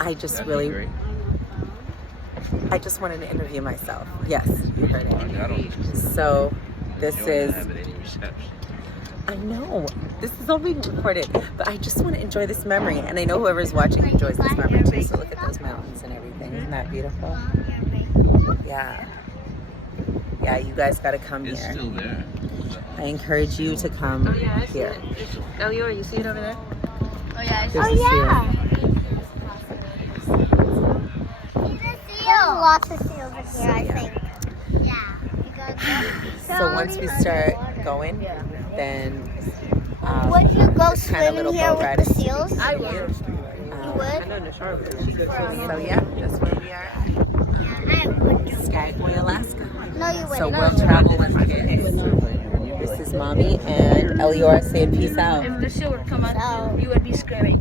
I just really, I just wanted to interview myself. Yes, you heard it. So this is, I know, this is all being recorded, but I just want to enjoy this memory. And I know whoever's watching enjoys this memory too. So look at those mountains and everything. Isn't that beautiful? Yeah. Yeah, you guys got to come here. It's still there. I encourage you to come here. Elio, you see it over there? Oh yeah. There's a seal. There's lots of seals in here, I think. Yeah. So once we start going, then Would you go it's kind of swimming little here boat with ride the is seals? for I you. would. You would? So yeah, that's where we are at Skagway, Alaska. No, you wouldn't. So we'll travel with kids. This is Mommy and Eliora saying peace out. If the seal would come out, So- you would be screaming.